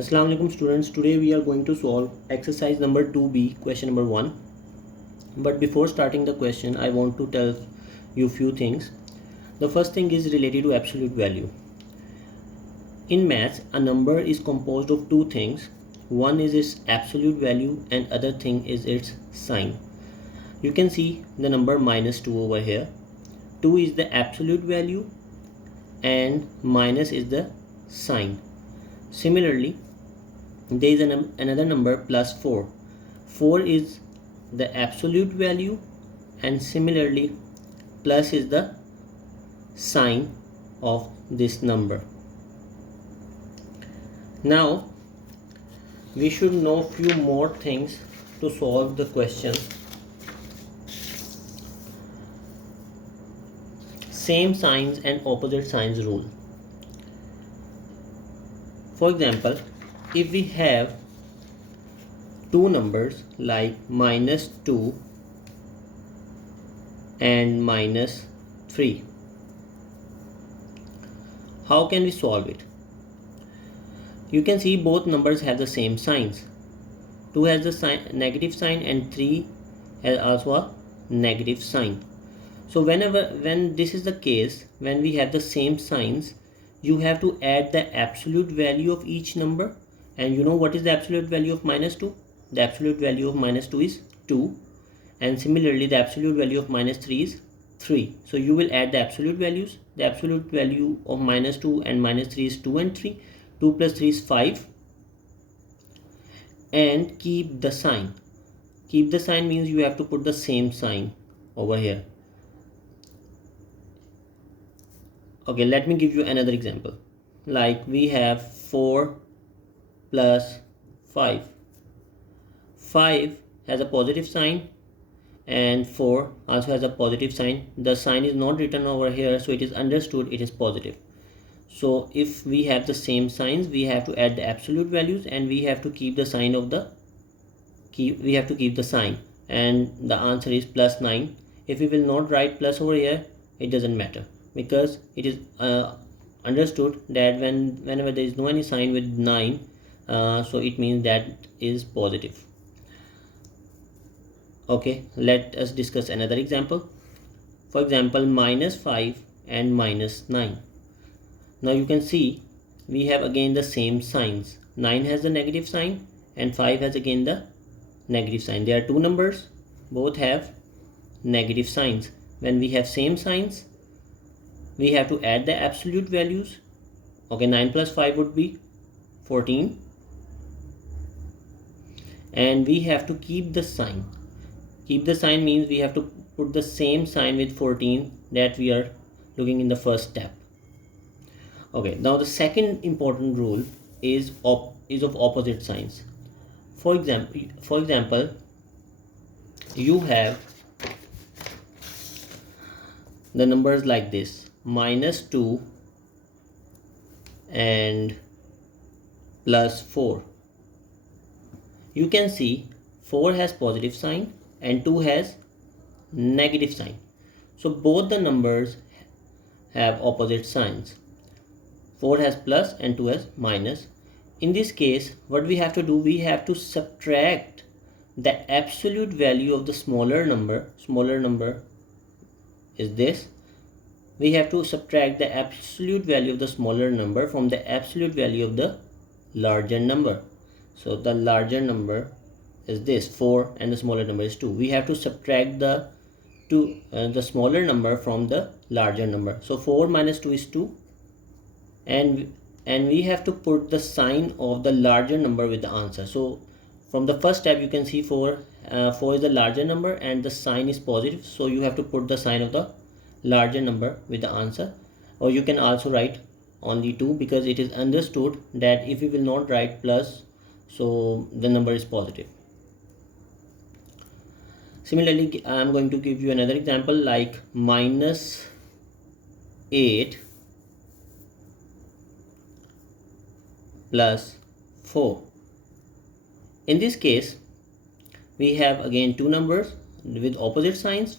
Assalamu alaikum students. Today we are going to solve exercise number 2b, question number 1. But before starting the question, I want to tell you few things. The first thing is related to absolute value. In maths, a number is composed of two things. One is its absolute value and other thing is its sign. You can see the number minus 2 over here. 2 is the absolute value and minus is the sign. Similarly, there is another number plus 4. 4 is the absolute value and similarly plus is the sign of this number. Now we should know few more things to solve the question. Same signs and opposite signs rule. For example, if we have two numbers like minus 2 and minus 3, how can we solve it? You can see both numbers have the same signs. 2 has the negative sign and 3 has also a negative sign. So when this is the case, when we have the same signs, you have to add the absolute value of each number. And you know what is the absolute value of minus 2? The absolute value of minus 2 is 2. And similarly, the absolute value of minus 3 is 3. So you will add the absolute values. The absolute value of minus 2 and minus 3 is 2 and 3. 2 plus 3 is 5. And keep the sign. Keep the sign means you have to put the same sign over here. Okay, let me give you another example. Like we have 4 plus 5. 5 has a positive sign and 4 also has a positive sign. The sign is not written over here, so it is understood it is positive. So if we have the same signs, we have to add the absolute values and we have to keep the sign of the we have to keep the sign, and the answer is plus 9. If we will not write plus over here, it doesn't matter, because it is understood that whenever there is no any sign with 9, so it means that is positive. Okay, let us discuss another example. For example, minus 5 and minus 9. Now you can see we have again the same signs. 9 has the negative sign and 5 has again the negative sign. There are two numbers, both have negative signs. When we have same signs, we have to add the absolute values. Okay, 9 plus 5 would be 14. And we have to keep the sign. Keep the sign means we have to put the same sign with 14 that we are looking in the first step. Okay, now the second important rule is of opposite signs. For example, you have the numbers like this: minus 2 and plus 4. You can see 4 has positive sign and 2 has negative sign. So both the numbers have opposite signs. 4 has plus and 2 has minus. In this case, what we have to do, we have to subtract the absolute value of the smaller number. Smaller number is this. We have to subtract the absolute value of the smaller number from the absolute value of the larger number. So the larger number is this 4 and the smaller number is 2. We have to subtract the smaller number from the larger number. So 4 minus 2 is 2, and we have to put the sign of the larger number with the answer. So from the first step you can see 4 is the larger number and the sign is positive, so you have to put the sign of the larger number with the answer. Or you can also write only 2, because it is understood that if we will not write plus, so the number is positive. Similarly, I am going to give you another example like minus 8 plus 4. In this case, we have again two numbers with opposite signs,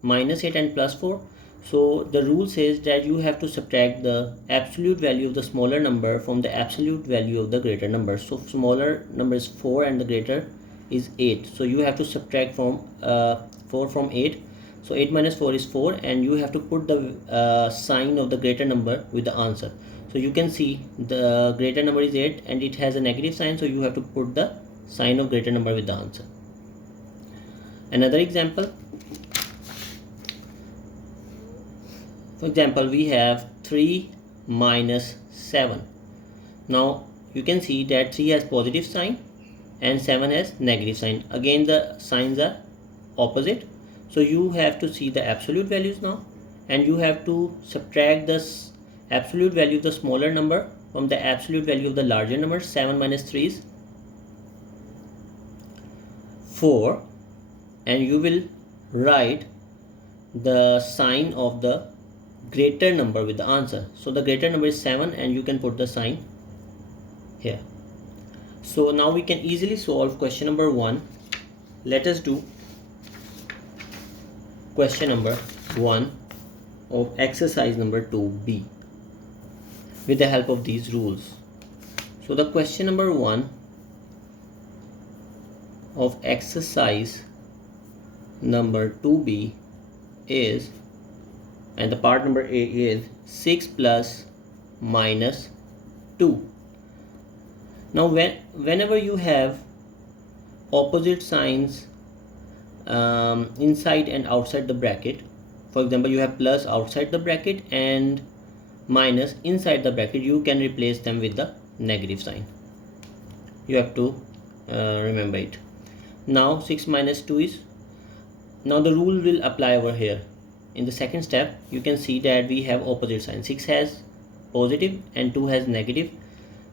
minus 8 and plus 4. So the rule says that you have to subtract the absolute value of the smaller number from the absolute value of the greater number. So smaller number is 4 and the greater is 8. So you have to subtract from 4 from 8. So 8 minus 4 is 4, and you have to put the sign of the greater number with the answer. So you can see the greater number is 8 and it has a negative sign, so you have to put the sign of greater number with the answer. Another example. For example, we have 3 minus 7. Now you can see that 3 has positive sign and 7 has negative sign. Again the signs are opposite. So you have to see the absolute values now, and you have to subtract the absolute value of the smaller number from the absolute value of the larger number. 7 minus 3 is 4, and you will write the sign of the greater number with the answer. So the greater number is 7, and you can put the sign here. So now we can easily solve question number 1. Let us do question number 1 of exercise number 2b with the help of these rules. So the question number 1 of exercise number 2b is, and the part number A is 6 plus minus 2. Now whenever you have opposite signs inside and outside the bracket, for example you have plus outside the bracket and minus inside the bracket, you can replace them with the negative sign. You have to remember it. Now 6 minus 2 is, now the rule will apply over here. In the second step you can see that we have opposite signs. 6 has positive and 2 has negative.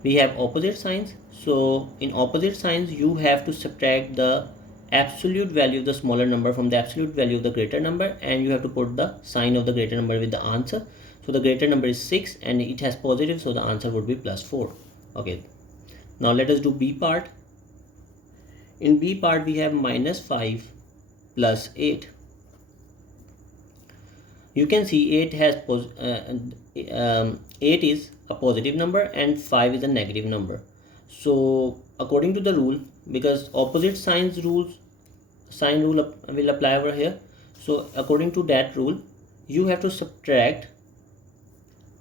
We have opposite signs, so in opposite signs you have to subtract the absolute value of the smaller number from the absolute value of the greater number, and you have to put the sign of the greater number with the answer. So the greater number is 6 and it has positive, so the answer would be plus 4. Okay, now let us do B part. In B part we have minus 5 plus 8. You can see 8 has 8 is a positive number and 5 is a negative number. So according to the rule, because opposite sign rule will apply over here, so according to that rule you have to subtract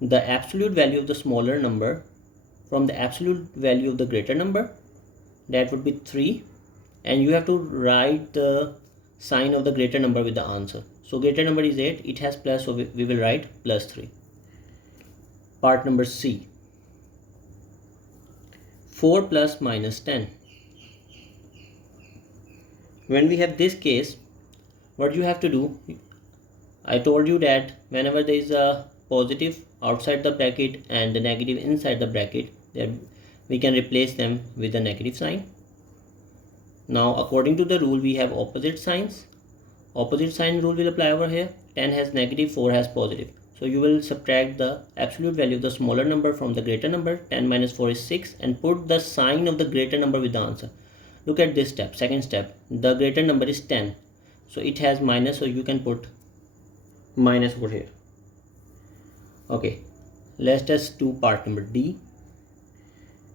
the absolute value of the smaller number from the absolute value of the greater number, that would be 3, and you have to write the sign of the greater number with the answer. So greater number is 8, it has plus, so we will write plus 3. Part number C, 4 plus minus 10. When we have this case, what you have to do, I told you that whenever there is a positive outside the bracket and the negative inside the bracket, then we can replace them with a negative sign. Now according to the rule we have opposite signs. Opposite sign rule will apply over here. 10 has negative, 4 has positive. So you will subtract the absolute value of the smaller number from the greater number. 10 minus 4 is 6, and put the sign of the greater number with the answer. Look at this step, second step. The greater number is 10. So it has minus, so you can put minus over here. Okay, let's just do part number D.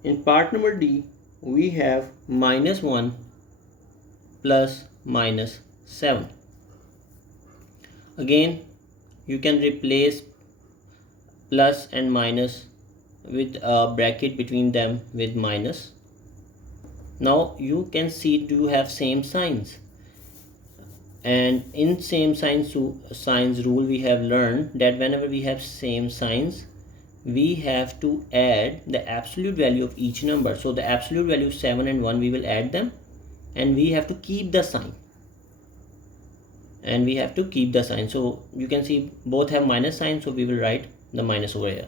In part number D, we have minus 1 plus minus 7. Again, you can replace plus and minus with a bracket between them with minus. Now you can see do have same signs, and in same signs rule we have learned that whenever we have same signs we have to add the absolute value of each number. So the absolute value 7 and 1, we will add them, and we have to keep the sign, so you can see both have minus sign, so we will write the minus over here.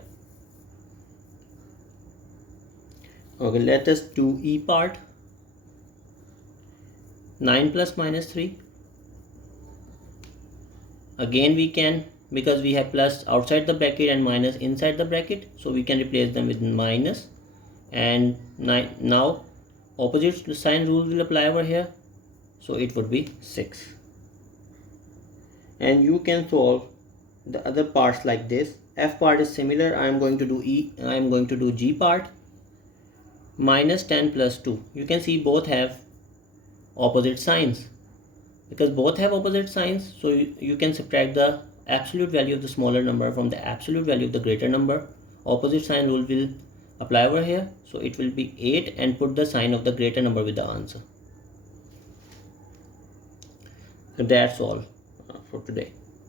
Okay, let us do E part. 9 plus minus 3. Again we can, because we have plus outside the bracket and minus inside the bracket, so we can replace them with minus, and 9. Now opposite sign rule will apply over here, so it would be 6. And you can solve the other parts like this. F part is similar. I am going to do G part. Minus 10 plus 2. You can see both have opposite signs. Because both have opposite signs, so you can subtract the absolute value of the smaller number from the absolute value of the greater number. Opposite sign rule will apply over here, so it will be 8 and put the sign of the greater number with the answer. So that's all for today.